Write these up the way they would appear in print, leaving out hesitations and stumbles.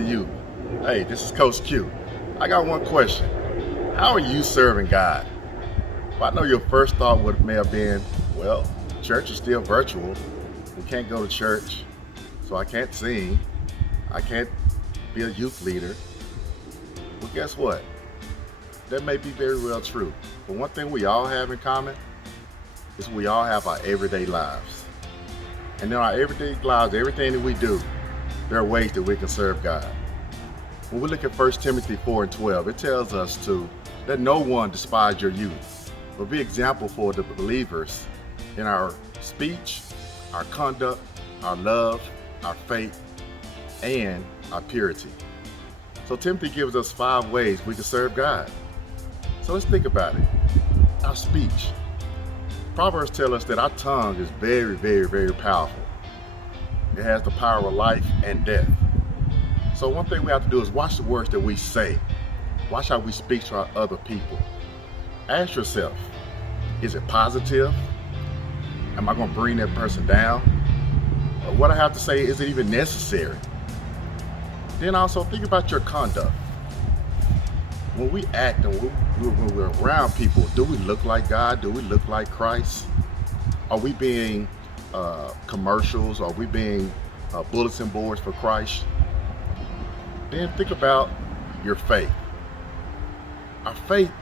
the youth. Hey, this is Coach Q. I got one question. How are you serving God? Well, I know your first thought may have been, well, church is still virtual. We can't go to church, so I can't sing. I can't be a youth leader. Well, guess what? That may be very well true. But one thing we all have in common is we all have our everyday lives. And in our everyday lives, everything that we do, there are ways that we can serve God. When we look at 1 Timothy 4:12, it tells us to let no one despise your youth, but be example for the believers in our speech, our conduct, our love, our faith, and our purity. So Timothy gives us 5 ways we can serve God. So let's think about it. Our speech. Proverbs tell us that our tongue is very, very, very powerful. It has the power of life and death. So one thing we have to do is watch the words that we say. Watch how we speak to our other people. Ask yourself, is it positive? Am I going to bring that person down? Or what I have to say, is it even necessary? Then also think about your conduct. When we act and when we're around people, do we look like God? Do we look like Christ? Are we being commercials? Are we being bulletin boards for Christ? Then think about your faith. Our faith,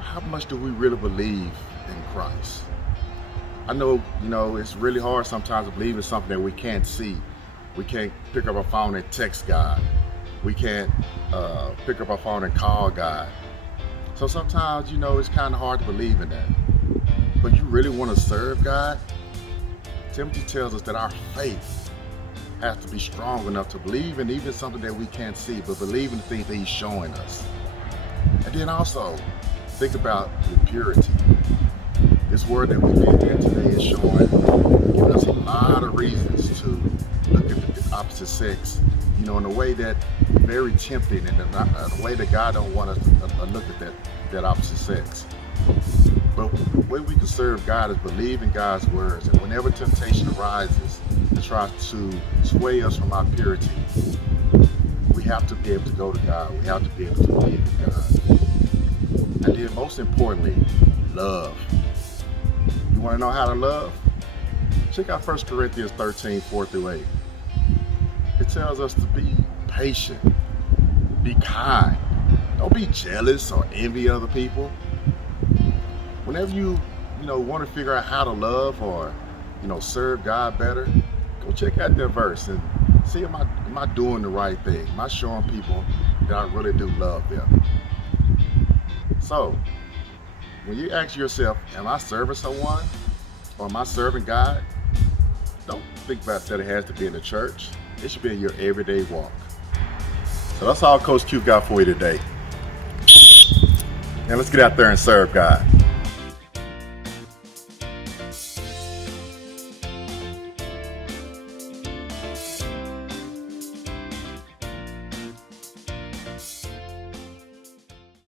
how much do we really believe in Christ? I know, it's really hard sometimes to believe in something that we can't see. We can't pick up our phone and text God. We can't pick up our phone and call God. So sometimes, it's kind of hard to believe in that. But you really want to serve God? Timothy tells us that our faith has to be strong enough to believe in even something that we can't see, but believe in the things that he's showing us. And then also, think about the purity. This word that we did here today is giving us a lot of reasons to look at the opposite sex, in a way that very tempting, and a way that God don't want us to look at that opposite sex. But the way we can serve God is believe in God's words, and whenever temptation arises to try to sway us from our purity, we have to be able to go to God. We have to be able to believe in God. And then most importantly, love. You want to know how to love? Check out 1 Corinthians 13:4-8. It tells us to be patient, be kind. Don't be jealous or envy other people. Whenever you want to figure out how to love or serve God better, go check out that verse and see, am I doing the right thing? Am I showing people that I really do love them? So when you ask yourself, am I serving someone or am I serving God? Don't think about that it has to be in the church. It should be in your everyday walk. So that's all Coach Q got for you today. Now let's get out there and serve God.